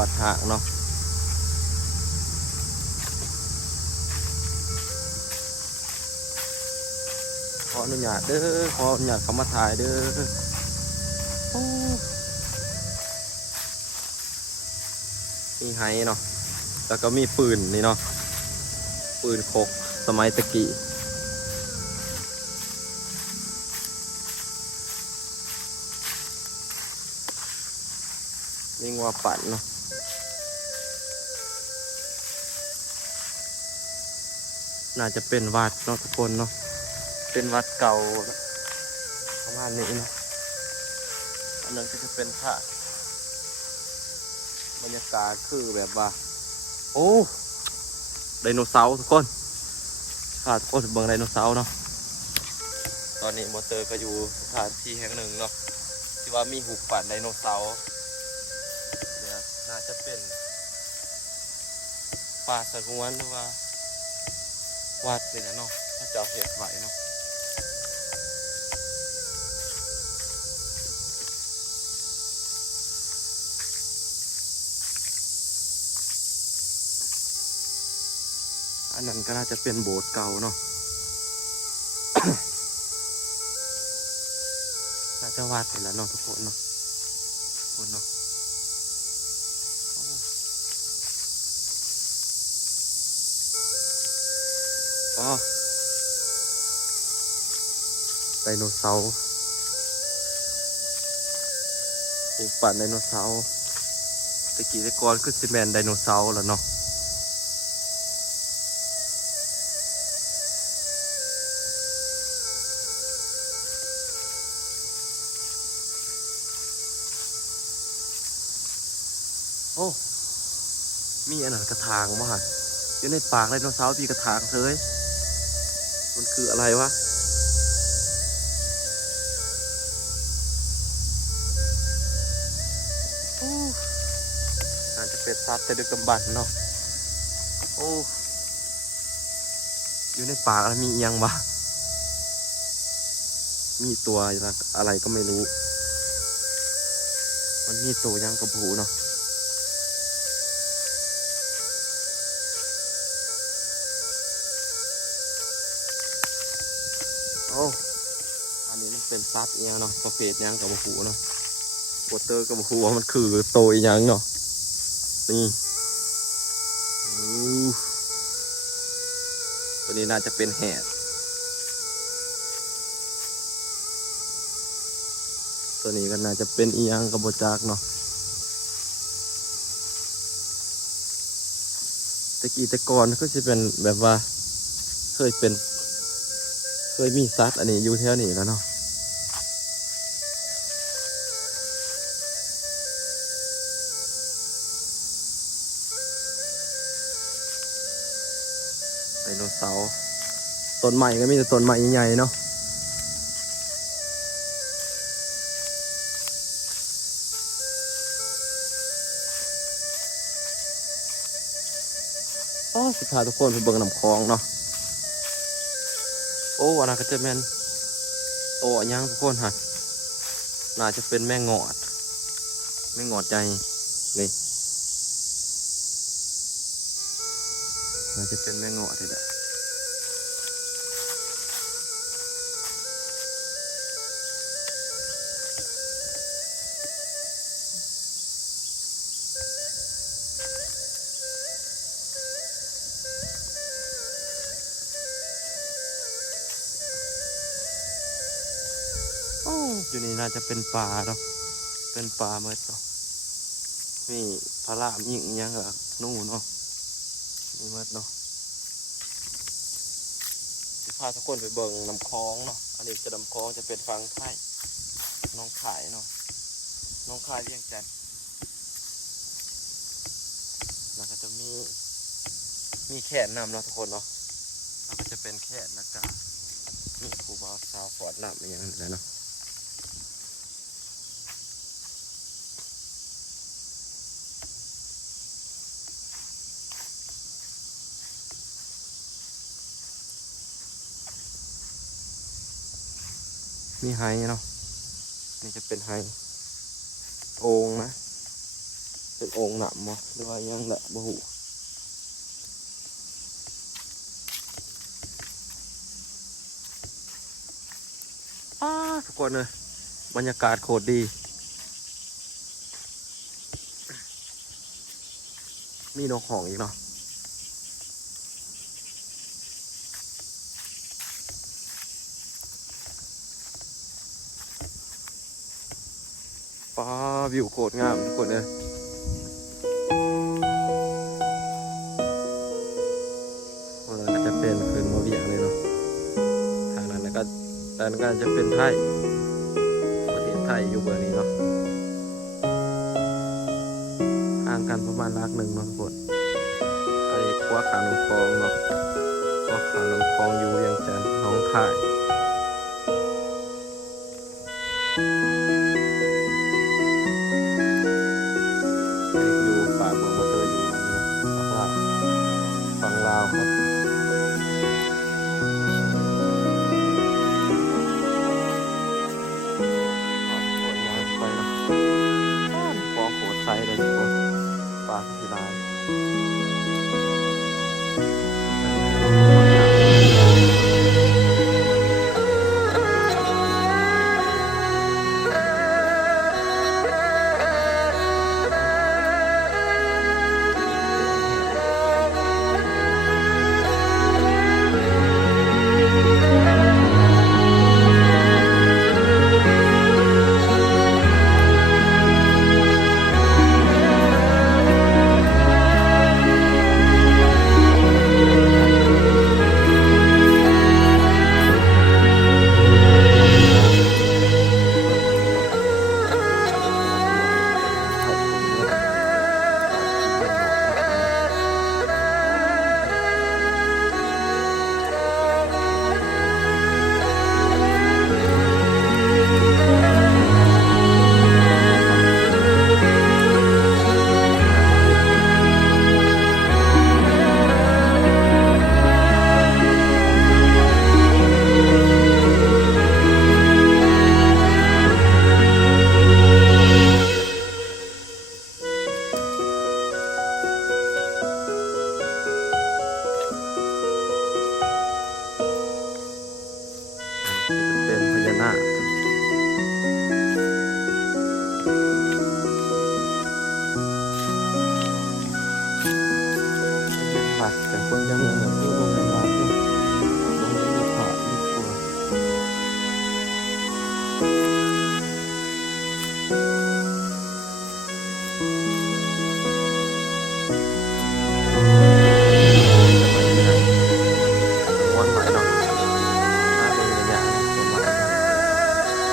วัดหางเนาะขออนุญาตเด้อขออนุญาตเข้ามาถ่ายเด้อโอ้มีไฮเนาะแล้วก็มีปืนนี่เนาะปืนคกสมัยตะกี้นี่งัวปั่นเนาะน่าจะเป็นวัดเนาะทุกคนเนาะเป็นวัดเก่าประมาณนี้เนาะอันนั้นก็จะเป็นพระบรรยากาศคือแบบว่าโอ้ไดโนเสาร์ทุกคนพาทุกคนเบิ่งไดโนเสาร์เนาะตอนนี้มอเตอร์ก็อยู่สถานที่แห่งหนึ่งเนาะที่ว่ามีหุบปั่นไดโนเสาร์เนี่ยน่าจะเป็นป่าสงวนหรือว่าวัดเลยนะเนาะถ้าเจ้าเห็ดไว้เนาะอันนั้นก็น่าจะเป็นโบสถ์เก่าเนาะ น่าจะวัดเลยแล้วเนาะทุกคนเนาะคนเนาะอ๋อไดโนเสาร์ปลูกปั่นไดโนเสาร์ตะกี้ตะกอนคือซีเมนไดโนเสาร์แล้วเนาะโอ้มีอันนั้นกระถางมาอยู่ในปากไดโนเสาร์มีกระถางเลยมันคืออะไรวะน่าจะเป็นสัตว์แต่ดึกดำบรรพ์เนาะโอ้อยู่ในปากแล้วมีเอียงวะมีตัวอะไรก็ไม่รู้มันมีตัวยังกระพูเนาะโอ้อันนี้มันเป็นซัดเอียงเนาะประเภทยังกระพูเนาะวอเตอร์กระพูว่ามันคือโตอีหยังเนาะนี่ตัวนี้น่าจะเป็นแหดตัวนี้ก็น่าจะเป็นอีหยังกระโบจากเนาะตะกี้ตะกอนก็จะเป็นแบบว่าเคยมีซัดอันนี้อยู่แถวนี้แล้วเนาะไดโนเสาร์ต้นใหม่ก็มีแต่ต้นใหม่ใหญ่ๆเนาะอ๋อสุดท้ายทุกคนไปเบิ่งน้ำคลองเนาะโอ้อันนั้นก็จะเป็นโตอันยังทุกคนฮะน่าจะเป็นแม่งอดใจนี่น่าจะเป็นแม่งอดเลยแหละโอ้อยู่นี่น่าจะเป็นปลาเนาะเป็นปลาเมื่อเนาะนี่พระรามยิงยังเหรอนู่นเนาะนี่เมื่อเนาะจะพาทุกคนไปเบิ่งน้ำคลองเนาะอันนี้จะน้ำคลองจะเป็นฟังไข่น้องขายเนาะน้องขายเรียงจันทน์แล้วก็จะมีแขนนำเนาะทุกคนเนาะแล้วก็จะเป็นแขนแล้วก็นี่ครูบาสาวฟอดนำอย่างนี้เนาะมีไฮเนาะนี่จะเป็นไฮโอ่งนะ เป็นองค์หนำบ่หรือว่ายังแหละบ่หูทุกคนเลยบรรยากาศโคตรดีมีนกของอีกเนาะวิวโคตรงามทุกคนเลยก็จะเป็นคืนมะเวียงเลยเนาะทางนั้นแล้วก็ด้านกันจะเป็นไทยประเทศไทยอยู่เบอร์นี้เนาะห่างกันประมาณลักหนึ่งเนาะทุกคนอันนี้พวกขาหนองคลองเนาะพวกขาหนองคลองอยู่เวียงจันทร์น้องคายฝั่งลาวครับโคตรยาวไปนะฟองโคตรไซส์เลยทุกคนปลาที่ลายเป็นพญานาควัดแต่คนยังเพื่อโรงพยาบาลด้วยโรงพยาบาลมีครัววันใหม่เนาะถ้าเป็นระยะประมาณนั้น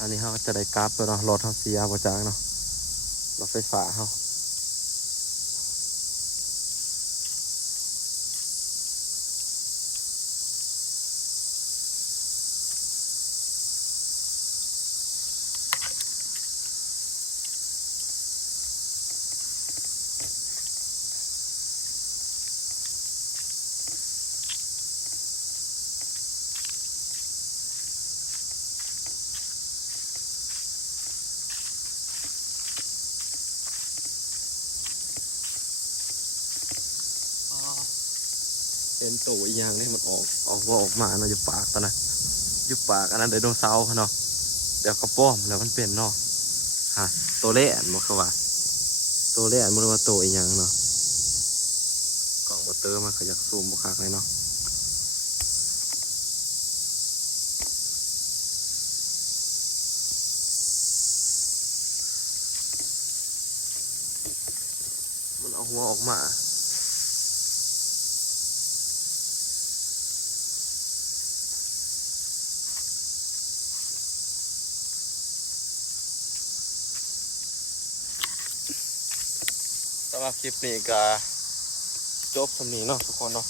อันนี้เขาจะได้กราฟตัวเนาะรถเขาเสียบ่จ้างเนาะรถไฟฟ้าเขาเป็นตัวอีกอย่างนี่มันออกมาเนาะอยู่ปากตอนนั้นอยู่ปากอันนั้นไดโนเสาร์เนาะเดี๋ยวกระป้อมแล้วมันเป็นเนาะฮะตัวเล่นบอกเขาว่าตัวเล่นมันว่าตัวอีกอย่างเนาะกล่องบัตเตอร์มันก็อยากซูมบุคักเลยเนาะมันเอาหัวออกมา สำหรับคลิปนี้ก็จบสำนี้เนาะทุกคนเนาะ